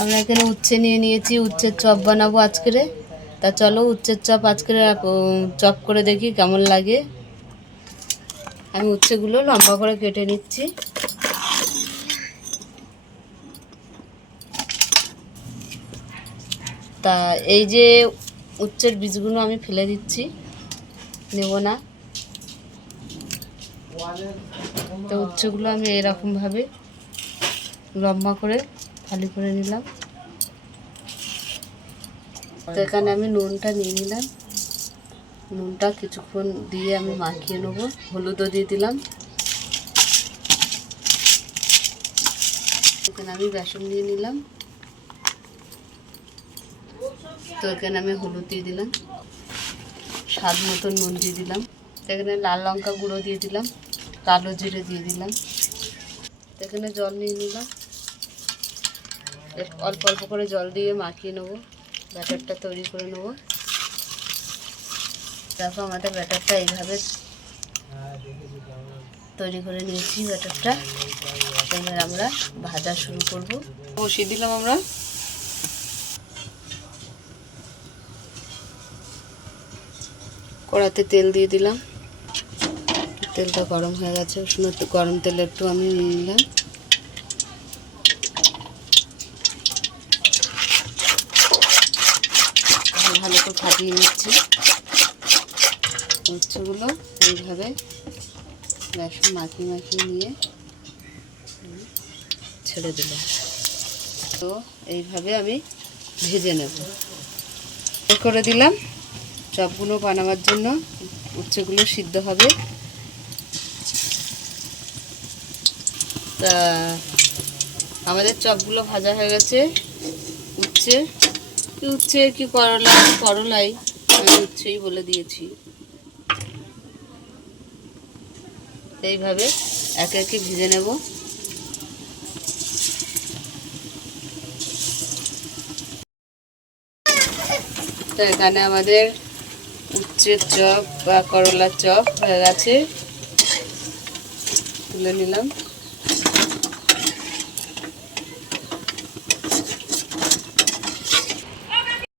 আমরা এখানে উচ্ছে নিয়ে নিয়েছি, উচ্ছের চপ বানাবো আজকের। তা চলো উচ্ছের চপ আজকের চপ করে দেখি কেমন লাগে। আমি উচ্ছেগুলো লম্বা করে কেটে নিচ্ছি। তা এই যে উচ্ছের বীজগুলো আমি ফেলে দিচ্ছি, নেব না। তো উচ্ছেগুলো আমি এরকমভাবে লম্বা করে ফালি করে নিলাম। তো এখানে আমি নুনটা নিয়ে নিলাম। নুনটা কিছুক্ষণ দিয়ে আমি মাখিয়ে নেব। হলুদও দিয়ে দিলাম। এখানে আমি বেসন দিয়ে নিলাম। তো এখানে আমি হলুদ দিয়ে দিলাম, স্বাদ মতো নুন দিয়ে দিলাম। এখানে লাল লঙ্কা গুঁড়ো দিয়ে দিলাম, কালো জিরে দিয়ে দিলাম। এখানে জল নিয়ে নিলাম। অল্প অল্প করে জল দিয়ে মাখিয়ে নেবো, ব্যাটারটা তৈরি করে নেবো। দেখো আমাদের ব্যাটারটা এইভাবে তৈরি করে নিয়েছি। ব্যাটারটা এবার আমরা ভাজা শুরু করব। বসিয়ে দিলাম আমরা। কড়াতে তেল দিয়ে দিলাম। তেলটা গরম হয়ে গেছে, উষ্ণ গরম তেল একটু আমি নিয়ে নিলাম। ভালো করে ফাটিয়ে নিচ্ছি। উচ্ছেগুলো এইভাবে বেসন মাখিয়ে মাখিয়ে নিয়ে ছেড়ে দিলাম। তো এইভাবে আমি ভেজে নেব। করে দিলাম চপগুলো বানাবার জন্য। উচ্ছেগুলো সিদ্ধ হবে। তা আমাদের চপগুলো ভাজা হয়ে গেছে। উচ্ছে কি করলাই, আমি উচ্ছেই বলে দিয়েছি। এইভাবে একে একে ভেজে নেব। তো এখানে আমাদের উচ্ছের চপ বা করলার চপ হয়ে গেছে, তুলে নিলাম।